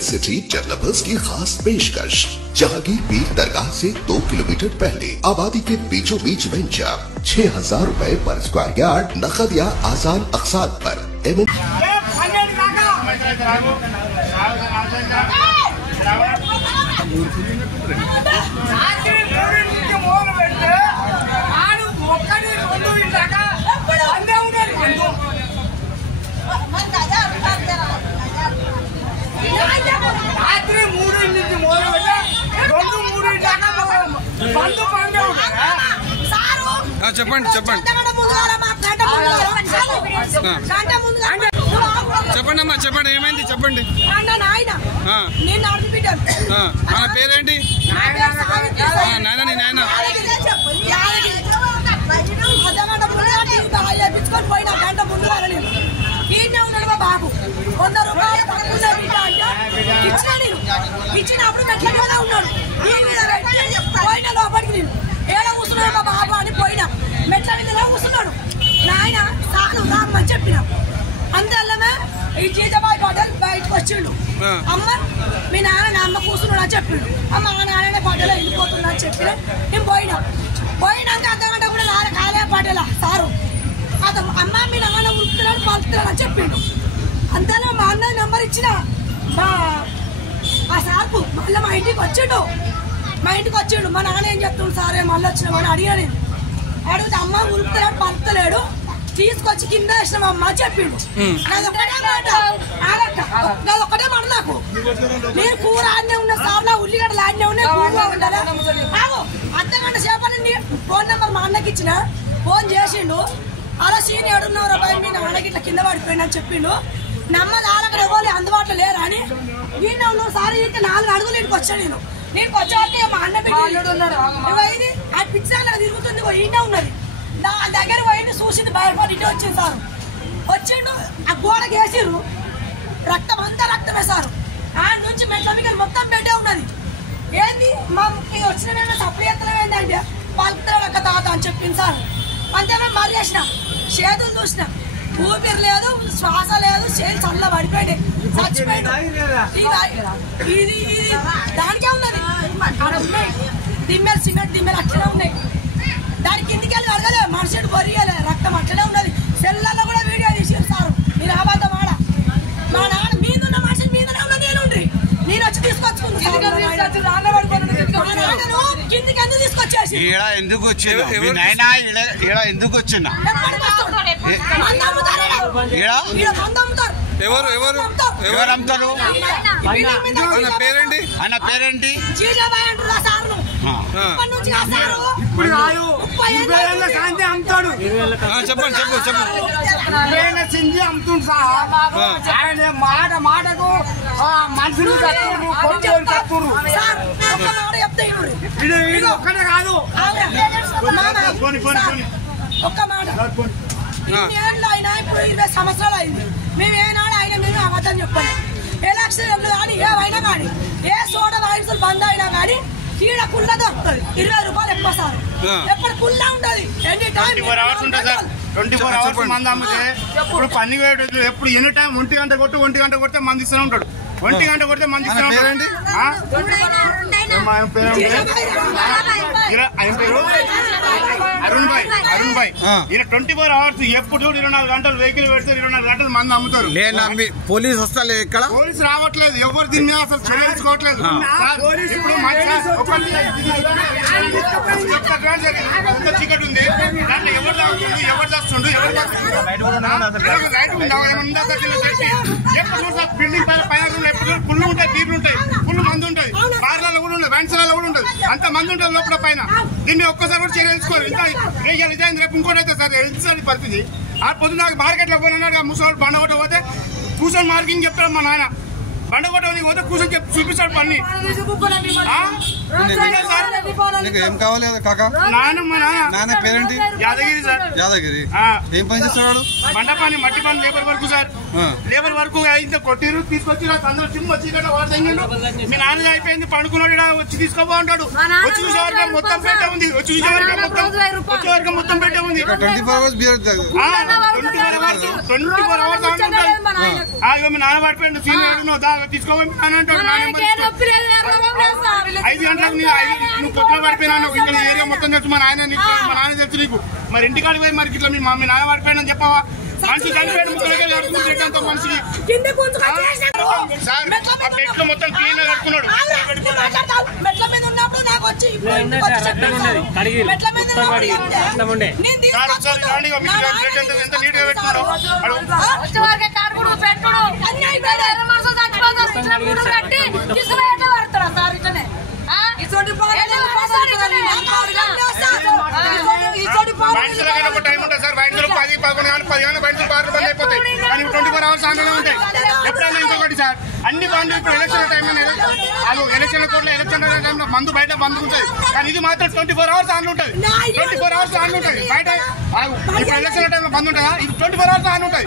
City developers की खास पेशकश जहांगीर पीर दरगाह से 2 किलोमीटर पहले आबादी के बीचों बीच वेंचर 6,000 रुपए पर स्क्वायर यार्ड नकद या आसान अकसात पर చెప్పండి చెప్పండి చెప్పండి అమ్మా చెప్పండి ఏమైంది చెప్పండి మన పేరేంటి నాయన నీ నాయన పోయిన గంట ముందు ఈయనే ఉన్నాడు మా బాబు 100 రూపాయలు ఇచ్చిన నేను ఇచ్చినప్పుడు మెట్ల మీద ఉన్నాడు పోయిన లోపలికి నేను ఏడ కూర్చున్నాడు మా బాబు అని పోయినా మెట్ల మీద కూర్చున్నాడు నాయన సాను రామ్మని చెప్పిన అంతల్లమే ఈ జీజబాయి పటేల్ బయటకు వచ్చిండు అమ్మ మీ నాన్న నా అమ్మ కూర్చున్నాడు అని చెప్పిండు అమ్మ మా నాన్న పటేల్ వెళ్ళిపోతున్నా అని చెప్పిన నేను పోయినాక అర్ధగంట కూడా నాన్న కాలే పటేలా సారు అతను అమ్మ మీ నాన్న ఉరుకుతున్నాడు పలుకుతున్నాడు అని చెప్పిండు అంతలో మా అన్న నెంబర్ ఇచ్చిన ఆ సార్కు మళ్ళీ మా ఇంటికి వచ్చిండు మా నాన్న ఏం చెప్తుండు సారే మళ్ళీ వచ్చినామని అడిగాను అడిగితే అమ్మ ఉరుకుతున్నాడు పలుకుతలేడు తీసుకొచ్చి కింద వేసినామమ్మ చెప్పిండు ఒకటే మాట నాకు నేను కూర ఆడనే ఉన్నా సార్ నా ఉల్లిగడ్డలు ఆడనే ఉన్నాయి కూరగా ఉండాలి అర్ధగంట సేపని ఫోన్ నెంబర్ మా అన్నకి ఇచ్చిన ఫోన్ చేసిండు అలా సీని ఏడున్నర భయ మీ నాన్నకి ఇట్లా కింద పడిపోయినా అని చెప్పిండు నమ్మది ఆడక్కడ ఎవరు అందుబాటులో లేరా అని నేను ఉన్నావు సార్ ఇంటి 4 అడుగులు ఇంటికి వచ్చాను నేను వచ్చాక మా అన్న పెట్టి ఆ పిచ్చి తిరుగుతుంది ఈయనే ఉన్నది నా దగ్గర పోయింది చూసింది భయపడి ఇంటి వచ్చింది సార్ వచ్చిండు ఆ గోడకి వేసిర్రు రక్తం అంతా రక్తమే సార్ ఆ నుంచి మెట్ల మీద మొత్తం పెట్టే ఉన్నది ఏంది మా వచ్చిన సప్లై ఎత్తనం ఏంటంటే పలుకుతాడు తాత అని చెప్పింది సార్ అంతేనా మరి చేసిన చేతులు చూసిన ఊపిరి లేదు శ్వాస లేదు చేతులు చల్ల పడిపోయినాయి చచ్చిపోయాడు ఇది దానికే ఉన్నది దిమ్మెలు సిమెంట్ దిమ్మెలు అట్లనే ఉన్నాయి దాని కిందికి వెళ్ళి అడగలే మనిషిని బొరియలే రక్తం అట్లనే ఉన్నది సెల్లలో కూడా వీడియో తీసి సార్ మీరు అబద్ధం ఆడ మా నాన్న మీదున్న మనిషి మీదనే ఉన్నది నేను వచ్చి తీసుకొచ్చుకున్నాను కిందికి ఎందుకు తీసుకొచ్చేసి ఎందుకు వచ్చింది ఎందుకు వచ్చిందా ఎవరు ఎవరు ఎవరు అమ్ముతారు పేరేంటి ఆయన పేరేంటి అమ్ముతాడు చెప్పండి చెప్పండి సింధి అమ్ముతుంది సార్ ఆయన మాటకు మనుషులు కట్టురు ఒక్కడే కాదు ఒక్క మాట అయినా ఇప్పుడు 20 సంవత్సరాలు అయింది మేము ఏనాడు ఆయన మేము అబద్ధం చెప్పండి ఎలక్షన్ కానీ ఏవైనా కానీ ఏ సోడా వాయిన్సులు బంద్ అయినా కానీ కీడ కుళ్ళ దొరుకుతుంది 20 రూపాయలు ఎక్కువ సార్ ఎప్పుడు కుళ్ళ ఉంటుంది ఎనీ టైం 24 hours ఉంటుంది సార్ 24 hours మంది అమ్మితే ఇప్పుడు పని ఎప్పుడు ఎనీ టైం 1 గంట కొట్టి 1 గంట కొడితే మంది ఇస్తూనే ఉంటాడు 1 గంట కొడితే మంది ఇస్తూనే ఉంటాడు అరుణ్ భాయ్ ఈయన 24 hours ఎప్పుడు 24 గంటలు వెహికల్ పెడితే 24 గంటలు మంది అమ్ముతారు. పోలీసు వస్తలే ఇక్కడ పోలీసు రావట్లేదు ఎవరు దీని మీద అసలు చర్య తీసుకోవట్లేదు. ఇప్పుడు చీకటి ఉంది దాంట్లో ఎవరు తాగుతుంది ఎవరు చేస్తుండ్రు బిల్డింగ్ పైన ఎప్పుడు పుల్లు ఉంటాయి బీపులు ఉంటాయి పుల్లు మంది ఉంటాయి బార్లలో కూడా ఉంటాయి వ్యాన్సలలో కూడా ఉంటుంది అంత మంది ఉంటుంది లోపల పైన దీన్ని ఒక్కసారి కూడా చర్య తీసుకోవాలి. ఇంకా ఇదైంది రేపు ఇంకోటి అయితే సార్ ఎంత పరిస్థితి ఆ పొద్దున నాకు మార్కెట్ లో పోయినా ముసలి బండ కొట్ట పోతే కూర్చొని మార్కింగ్ చెప్తారు మా నాయన బండ కొట్ట పోతే కూర్చొని చెప్పి చూపిస్తాడు పని ఏం కావాలి కాకా నాన్న పేరేంటి యాదగిరి సార్ యాదగిరి ఏం పని చేస్తున్నాడు బండ పని మట్టి పని labour work sir labour work అయితే కొట్టిరు తీసుకొచ్చి అందరూ చిమ్మ వచ్చి వాడు తగ్గిండు మీ నాన్న అయిపోయింది పండుకున్నాడు వచ్చి తీసుకోబోంటాడు వచ్చి చూసే వరకు మొత్తం పెట్టే ఉంది వచ్చి చూసే వరకు మొత్తం పెట్టే ఉంది 24 hours 24 hours మీ నాన్న పడిపోయిండు సీనియర్ తీసుకోవాలి అని అంటాడు. 5 గంటలకు నువ్వు పొద్దున పడిపోయినా ఇంకా ఏరియా మొత్తం తెలుసు. మా నాన్న తెలుసు నీకు. మరి ఇంటికాడికి పోయి మరి ఇట్లా మీ నాన్న పడిపోయాడని చెప్పావా? మనిషి చనిపోయాడు మనిషికి బెడ్ మొత్తం క్లీన్ గా కట్టుకున్నాడు. ఎంత నీట్ గా పెట్టుకున్నాడు. ఒక టైం ఉంటుంది సార్. 10, 11 10 బార్లు బంద్ అయిపోతాయి. కానీ 24 hours ఆన్లైన్ ఉంటాయి. ఎప్పుడైనా ఇంకొకటి సార్, అన్ని బండ్లు ఇప్పుడు ఎలక్షన్ టైం అది ఎలక్షన్ కోర్టులో ఎలక్షన్ టైంలో మందు బయట బంద్ ఉంటుంది. కానీ ఇది మాత్రం 24 hours ఆన్లు ఉంటుంది. 24 hours ఆన్లు ఉంటుంది. బయట ఇప్పుడు ఎలక్షన్ టైంలో బంద్ ఉంటుందా? ఇది 24 hours ఆన్ ఉంటుంది.